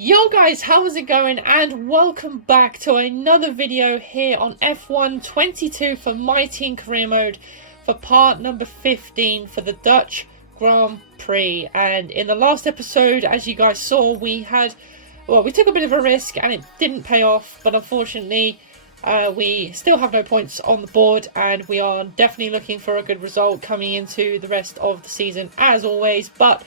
Yo guys, how is it going? And welcome back to another video here on F1 22 for My Team Career Mode for part number 15 for the Dutch Grand Prix. And in the last episode, as you guys saw, we took a bit of a risk and it didn't pay off, but unfortunately we still have no points on the board, and we are definitely looking for a good result coming into the rest of the season as always. But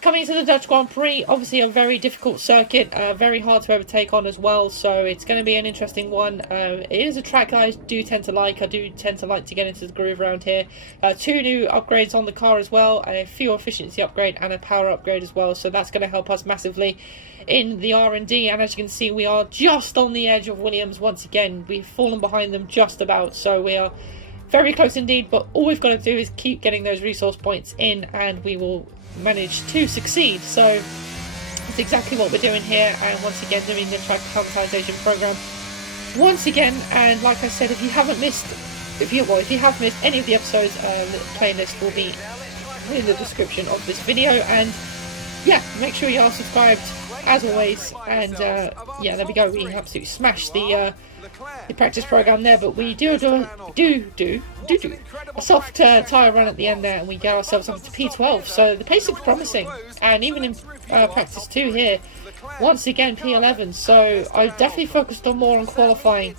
coming into the Dutch Grand Prix, obviously a very difficult circuit, very hard to overtake on as well, so it's going to be an interesting one. It is a track that I do tend to like. I do tend to like to get into the groove around here. Two new upgrades on the car as well, a fuel efficiency upgrade and a power upgrade as well, so that's going to help us massively in the R&D. And as you can see, we are just on the edge of Williams once again. We've fallen behind them just about, so we are very close indeed, but all we've got to do is keep getting those resource points in and we will manage to succeed. So that's exactly what we're doing here, and once again doing the track acclimatization program once again. And like I said, if you have missed any of the episodes, the playlist will be in the description of this video. And yeah, make sure you are subscribed as always. And yeah, there we go, we absolutely smashed the practice program there, but we do a soft tyre run at the end there, and we get ourselves up to P12, so the pace looks promising. And even in practice 2 here, once again P11, so I definitely focused more on qualifying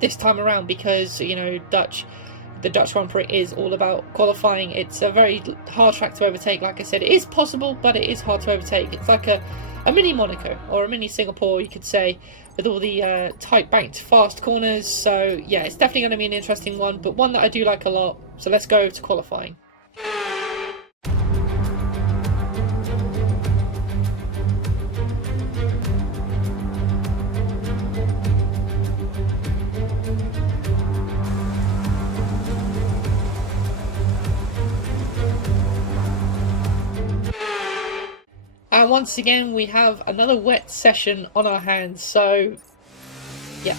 this time around, because you know the Dutch Grand Prix is all about qualifying. It's a very hard track to overtake. Like I said, it is possible, but it is hard to overtake. It's like a mini Monaco or a mini Singapore, you could say, with all the tight banked fast corners. So yeah, it's definitely going to be an interesting one, but one that I do like a lot. So let's go to qualifying. And once again, we have another wet session on our hands. So, yeah.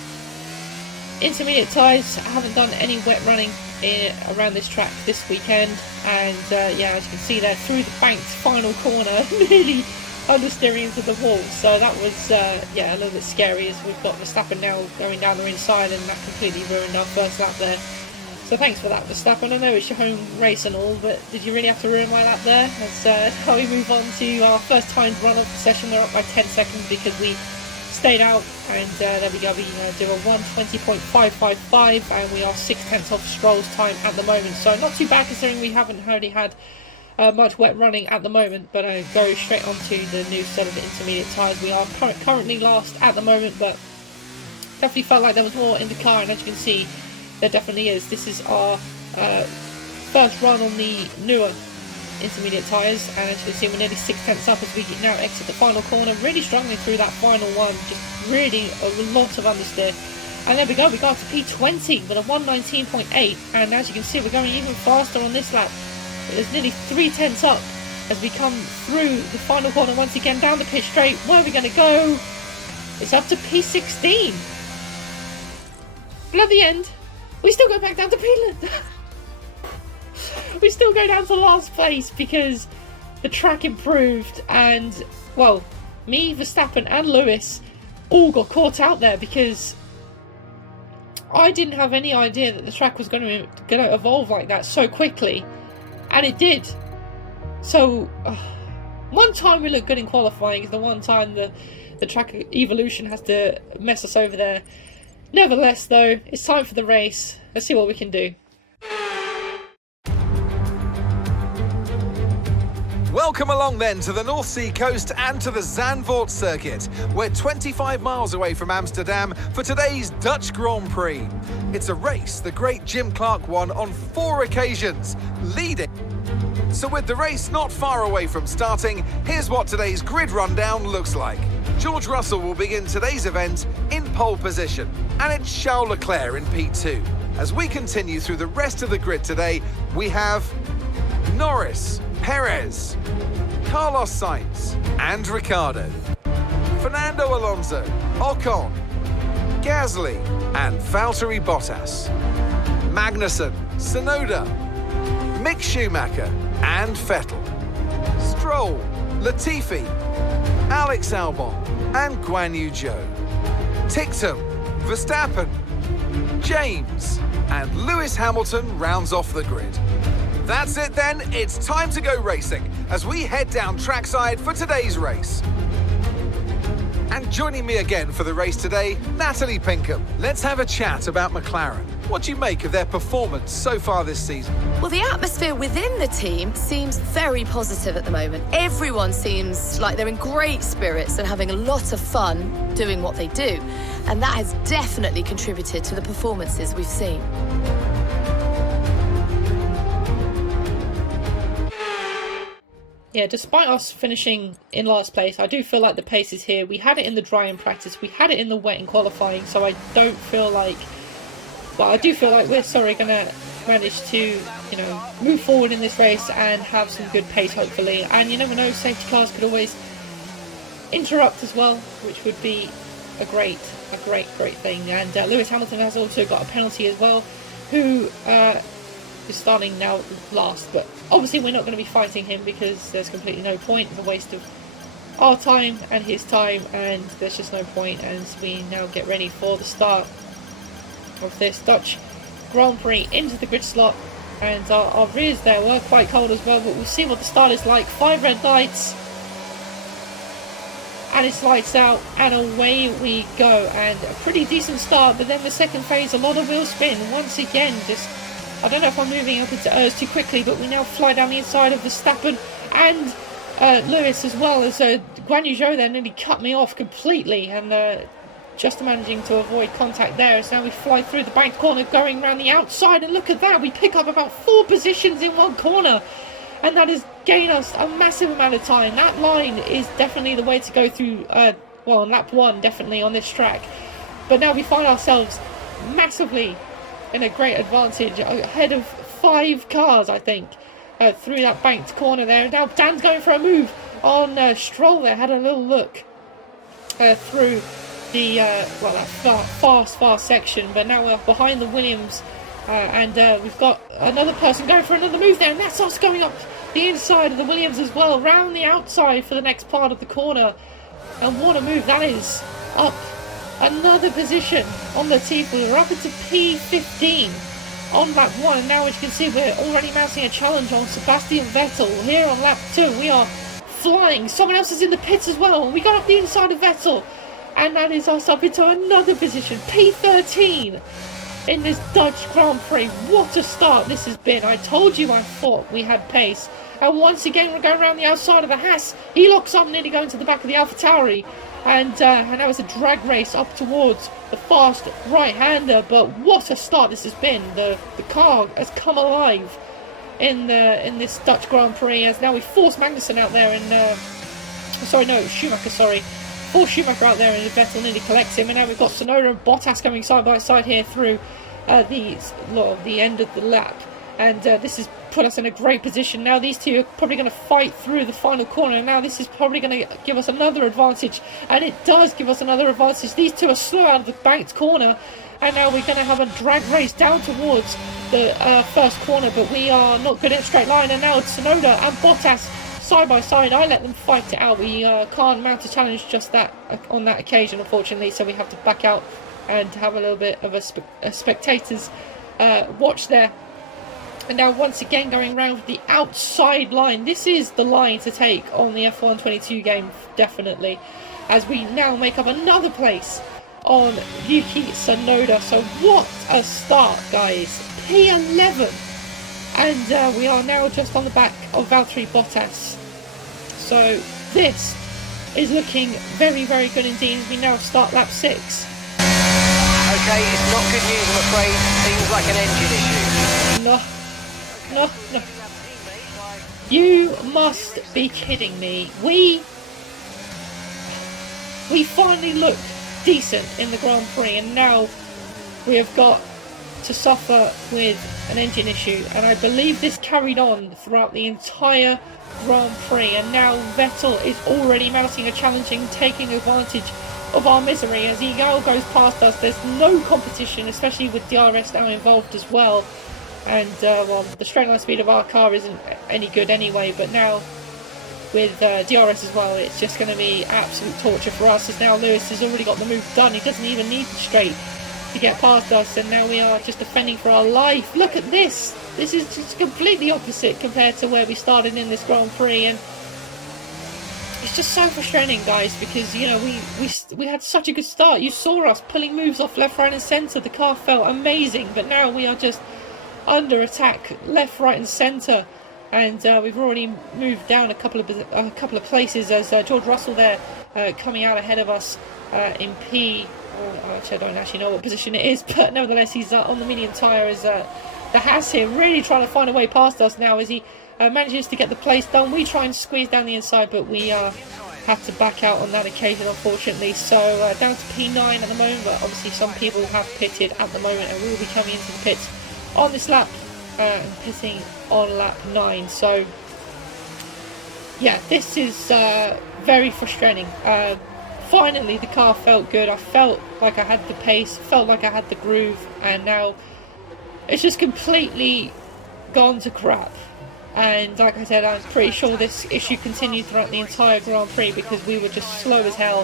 Intermediate tyres. I haven't done any wet running around this track this weekend. And, yeah, as you can see there, through the banked final corner, nearly understeering into the wall. So that was, yeah, a little bit scary, as we've got Verstappen now going down the inside, and that completely ruined our first lap there. So thanks for that, Verstappen. I know it's your home race and all, but did you really have to ruin my lap there? As how we move on to our first timed run of the session. We're up by 10 seconds because we stayed out, and there we go. We do a 1:20.555, and we are 6/10 off Stroll's time at the moment. So not too bad, considering we haven't already had much wet running at the moment. But I go straight onto the new set of the intermediate tyres. We are currently last at the moment, but definitely felt like there was more in the car, and as you can see, there definitely is. This is our first run on the newer intermediate tyres, and as you can see, we're nearly 6/10 up as we now exit the final corner. Really struggling through that final one, just really a lot of understeer. And there we go, we got to P20 with a 1:19.8, and as you can see, we're going even faster on this lap. There's nearly 3/10 up as we come through the final corner once again, down the pit straight. Where are we going to go? It's up to P16. But at the end, we still go back down to P11. We still go down to last place because the track improved, and well, me, Verstappen and Lewis all got caught out there because I didn't have any idea that the track was going to evolve like that so quickly, and it did. So one time we look good in qualifying is the one time the track evolution has to mess us over there. Nevertheless, though, it's time for the race. Let's see what we can do. Welcome along then to the North Sea coast and to the Zandvoort circuit. We're 25 miles away from Amsterdam for today's Dutch Grand Prix. It's a race the great Jim Clark won on 4 occasions, leading. So with the race not far away from starting, here's what today's grid rundown looks like. George Russell will begin today's event in pole position, and it's Charles Leclerc in P2. As we continue through the rest of the grid today, we have Norris, Perez, Carlos Sainz and Ricciardo, Fernando Alonso, Ocon, Gasly and Valtteri Bottas, Magnussen, Tsunoda, Mick Schumacher and Vettel, Stroll, Latifi, Alex Albon, and Guan Yu Zhou. Ticktum, Verstappen, James, and Lewis Hamilton rounds off the grid. That's it then, it's time to go racing as we head down trackside for today's race. And joining me again for the race today, Natalie Pinkham. Let's have a chat about McLaren. What do you make of their performance so far this season? Well, the atmosphere within the team seems very positive at the moment. Everyone seems like they're in great spirits and having a lot of fun doing what they do. And that has definitely contributed to the performances we've seen. Yeah, despite us finishing in last place, I do feel like the pace is here. We had it in the dry in practice, we had it in the wet in qualifying, so I don't feel like... Well, I do feel like we're going to manage to, move forward in this race and have some good pace, hopefully. And you never know, safety cars could always interrupt as well, which would be a great thing. And Lewis Hamilton has also got a penalty as well, who is starting now last. But obviously we're not going to be fighting him because there's completely no point. It's a waste of our time and his time, and there's just no point. And we now get ready for the start of this Dutch Grand Prix into the grid slot. And our rears there were quite cold as well, but we'll see what the start is like. 5 red lights, and it's lights out, and away we go. And a pretty decent start, but then the second phase, a lot of wheel spin once again. Just, I don't know if I'm moving up into Urs too quickly, but we now fly down the inside of Verstappen and Lewis, as well as Guan Yu Zhou there nearly cut me off completely, and just managing to avoid contact there. As now we fly through the banked corner, going around the outside, and look at that, we pick up about 4 positions in one corner, and that has gained us a massive amount of time. That line is definitely the way to go through, on lap 1, definitely on this track. But now we find ourselves massively in a great advantage, ahead of 5 cars, I think, through that banked corner there. Now Dan's going for a move on Stroll there, had a little look through the that fast section, but now we're behind the Williams, and we've got another person going for another move there, and that's us going up the inside of the Williams as well, round the outside for the next part of the corner. And what a move that is, up another position on the team. We're up into P15 on lap 1, and now as you can see we're already mounting a challenge on Sebastian Vettel here on lap 2. We are flying. Someone else is in the pits as well, and we got up the inside of Vettel, and that is us up into another position, P13 in this Dutch Grand Prix. What a start this has been. I told you I thought we had pace. And once again we're going around the outside of the Haas. He locks up, nearly going to the back of the AlphaTauri, and now it's a drag race up towards the fast right-hander. But what a start this has been. The car has come alive in this Dutch Grand Prix, as now we force Magnussen out there, and Schumacher, Paul Schumacher out there, and Vettel nearly collects him. And now we've got Tsunoda and Bottas coming side by side here through the end of the lap, and this has put us in a great position. Now these two are probably going to fight through the final corner, and now this is probably going to give us another advantage, and it does give us another advantage. These two are slow out of the banked corner, and now we're going to have a drag race down towards the first corner, but we are not good in a straight line. And now Tsunoda and Bottas side by side. I let them fight it out. We can't mount a challenge just that on that occasion, unfortunately, so we have to back out and have a little bit of a spectator's watch there. And now once again going around the outside line. This is the line to take on the F1 22 game, definitely, as we now make up another place on Yuki Tsunoda. So what a start, guys. P11, and we are now just on the back of Valtteri Bottas. So this is looking very, very good indeed as we now start lap 6. Okay, it's not good news, I'm afraid. Seems like an engine issue. No. You must be kidding me. We finally looked decent in the Grand Prix, and now we have got to suffer with an engine issue, and I believe this carried on throughout the entire Grand Prix, and now Vettel is already mounting a challenge and taking advantage of our misery as he now goes past us. There's no competition, especially with DRS now involved as well, and the straight line speed of our car isn't any good anyway, but now with DRS as well, it's just going to be absolute torture for us, as now Lewis has already got the move done. He doesn't even need the straight to get past us, and now we are just defending for our life. Look at this. This is just completely opposite compared to where we started in this Grand Prix, and it's just so frustrating, guys, because, you know, we had such a good start. You saw us pulling moves off left, right and centre. The car felt amazing, but now we are just under attack left, right and centre, and we've already moved down a couple of places, as George Russell there coming out ahead of us in P. Actually, I don't actually know what position it is, but nevertheless, he's on the medium tyre, as the Haas here really trying to find a way past us now, as he manages to get the place done. We try and squeeze down the inside, but we have to back out on that occasion, unfortunately. So down to P9 at the moment, but obviously some people have pitted at the moment and will be coming into the pits on this lap and pitting on lap 9. So yeah, this is very frustrating. Finally the car felt good. I felt like I had the pace, felt like I had the groove, and now it's just completely gone to crap. And like I said, I was pretty sure this issue continued throughout the entire Grand Prix, because we were just slow as hell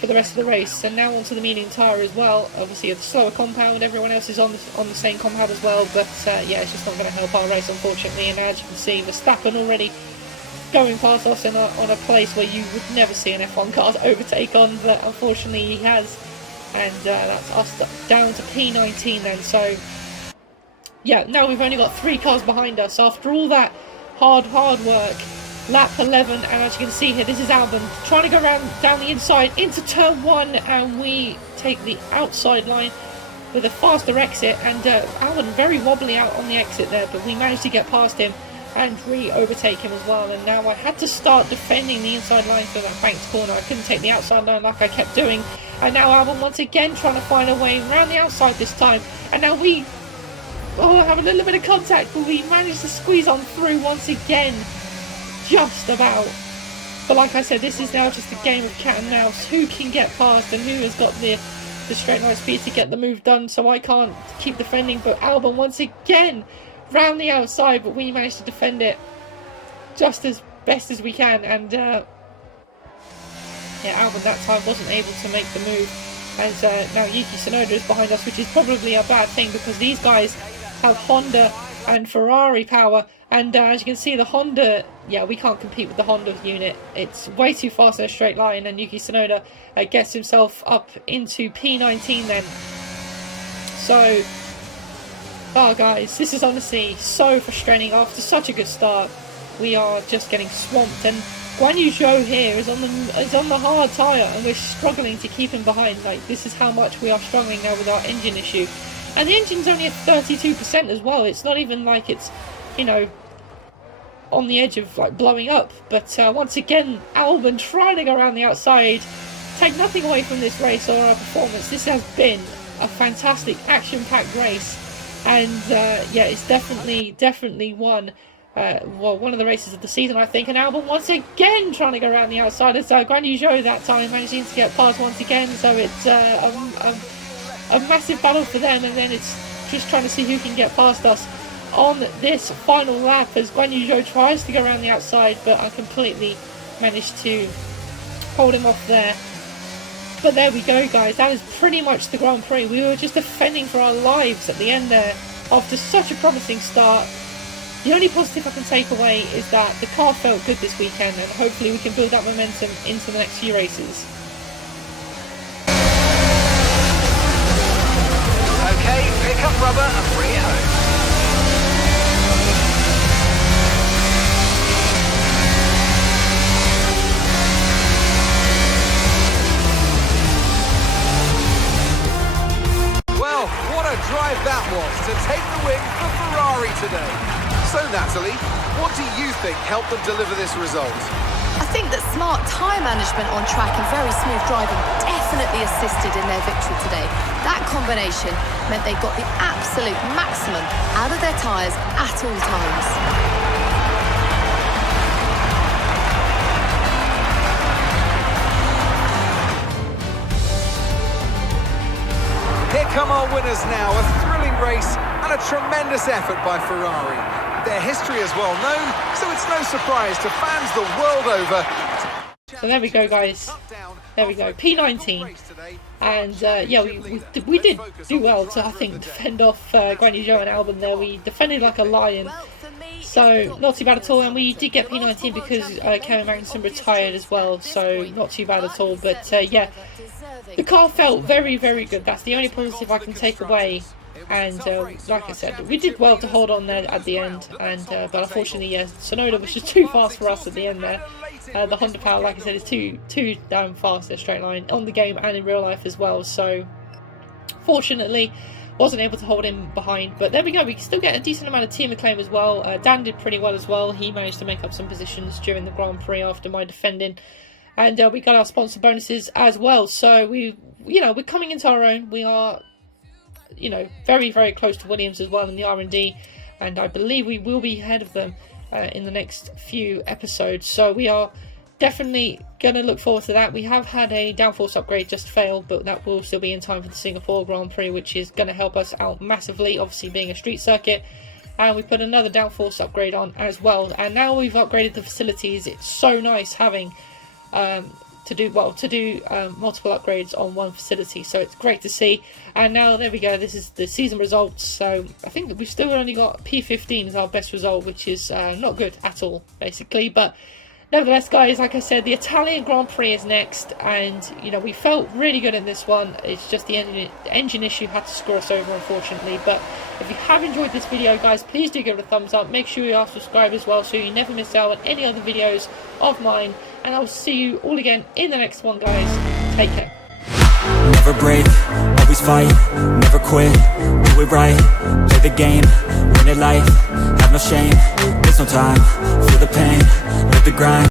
for the rest of the race. And now onto the medium tyre as well. Obviously a slower compound, everyone else is on the same compound as well, but yeah, it's just not going to help our race, unfortunately. And as you can see, Verstappen already going past us on a place where you would never see an F1 car overtake on, but unfortunately he has. And that's us down to P19 then. So yeah, now we've only got 3 cars behind us after all that hard work. Lap 11, and as you can see here, this is Albon trying to go down the inside into turn 1, and we take the outside line with a faster exit, and Albon very wobbly out on the exit there, but we managed to get past him and overtake him as well. And now I had to start defending the inside line for that banked corner. I couldn't take the outside line like I kept doing, and now Albon once again trying to find a way around the outside this time, and now we have a little bit of contact, but we managed to squeeze on through once again, just about. But like I said, this is now just a game of cat and mouse. Who can get past and who has got the straight line speed to get the move done, so I can't keep defending. But Albon once again round the outside, but we managed to defend it just as best as we can. And yeah, Albon that time wasn't able to make the move, as now Yuki Tsunoda is behind us, which is probably a bad thing, because these guys have Honda and Ferrari power, and as you can see, the Honda, yeah, we can't compete with the Honda unit. It's way too fast in a straight line, and Yuki Tsunoda gets himself up into P19 then. So, oh guys, this is honestly so frustrating. After such a good start, we are just getting swamped, and Guan Yu Zhou here is on the hard tyre, and we're struggling to keep him behind. Like, this is how much we are struggling now with our engine issue. And the engine's only at 32% as well. It's not even like it's, you know, on the edge of like blowing up. But once again, Albon trying to go around the outside. Take nothing away from this race or our performance. This has been a fantastic action-packed race. And yeah, it's definitely one of the races of the season, I think. And Albon once again trying to go around the outside. And so Guan Yu Zhou that time managing to get past once again. So it's a massive battle for them, and then it's just trying to see who can get past us on this final lap, as Guan Yu Zhou tries to go around the outside, but I completely managed to hold him off there. But there we go, guys. That is pretty much the Grand Prix. We were just defending for our lives at the end there after such a promising start. The only positive I can take away is that the car felt good this weekend, and hopefully we can build that momentum into the next few races. Okay, pick up rubber and bring it home. Well, what a drive that was to take the win for Ferrari today. So Natalie, what do you think helped them deliver this result? I think that smart tyre management on track and very smooth driving definitely assisted in their victory today. That combination meant they got the absolute maximum out of their tyres at all times. Here come our winners now, a thrilling race and a tremendous effort by Ferrari. Their history is well known, so it's no surprise to fans the world over. So there we go, guys. There we go, P19. And yeah, we did do well to, I think, defend off Guanyu Zhou and Albon there. We defended like a lion. So not too bad at all, and we did get P19 because Kevin Magnussen retired as well, so not too bad at all. But yeah, the car felt very, very good. That's the only positive I can take away. And like I said, we did well to hold on there at the end, and but unfortunately, yeah, Tsunoda was just too fast for us at the end there. The Honda power, like I said, is too damn fast at straight line on the game and in real life as well. So fortunately, wasn't able to hold him behind. But there we go. We can still get a decent amount of team acclaim as well. Dan did pretty well as well. He managed to make up some positions during the Grand Prix after my defending, and we got our sponsor bonuses as well. So we're coming into our own. We are, very, very close to Williams as well in the R&D, and I believe we will be ahead of them in the next few episodes. So we are definitely going to look forward to that. We have had a downforce upgrade just fail, but that will still be in time for the Singapore Grand Prix, which is going to help us out massively, obviously being a street circuit. And we put another downforce upgrade on as well, and now we've upgraded the facilities. It's so nice having to do multiple upgrades on one facility, so it's great to see. And now there we go, this is the season results. So I think that we've still only got P15 as our best result, which is not good at all basically. But nevertheless, guys, like I said, the Italian Grand Prix is next, and we felt really good in this one. It's just the engine issue had to screw us over, unfortunately. But if you have enjoyed this video, guys, please do give it a thumbs up. Make sure you are subscribed as well, so you never miss out on any other videos of mine. And I'll see you all again in the next one, guys. Take care. Never break, always fight, never quit, do it right, play the game, win it life, have no shame, there's no time, feel the pain, live the grind.